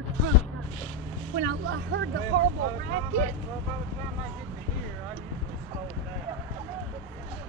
your truck. When I heard the horrible racket. Well, by the time I get to here, I usually slow it down.